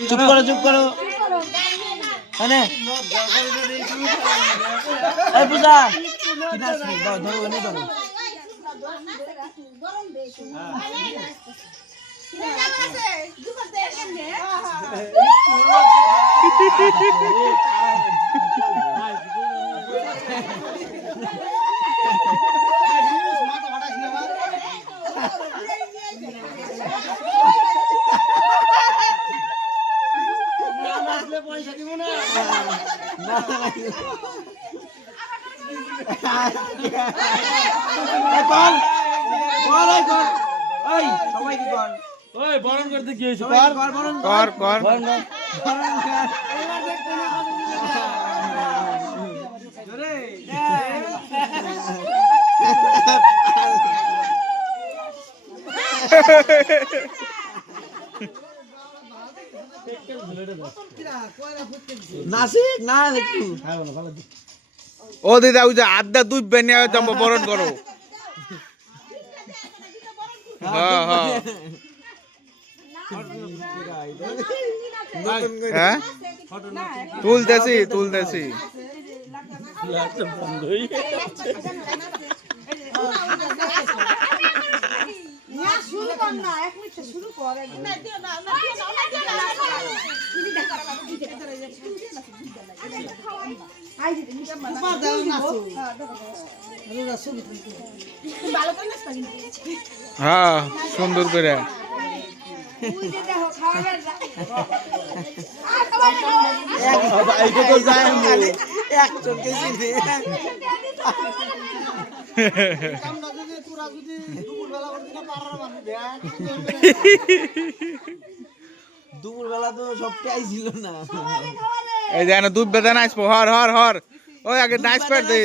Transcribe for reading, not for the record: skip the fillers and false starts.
চুপ করো চুপ করো আনে এই পূজা কি নাচবি দাও ধরো এনে ধরো পয়সা দিব না কর কর ওই সবাই কি কর ওই বরণ করতে কি হইছে কর কর বরণ কর কর বরণ জোরে নাসিক না একটু ও দিদা ওই যে আড্ডা দুই বেনিয়া জম্ব বরণ করো হ্যাঁ হ্যাঁ হ্যাঁ তুলতেছি তুলতেছি শুরু কর না এক মিনিট শুরু কর না দিও না না দিও না দিও না আই দিতে মিশা বাবা দাও না আরে রাসু তুমি ভালো করে নাস্তা কিন্তু হ্যাঁ সুন্দর করে তুই যে দেখো খাওয়া যা এইটা তো যায় খালি একজন কে চিনি আমরা যদি তোরা যদি দুপুরবেলা করতে না পারার মানে দুপুরবেলা তো সবটাই ছিল না এই যে দুধ বেদা নাচবো হর হর হর ওই আগে নাচ করে দে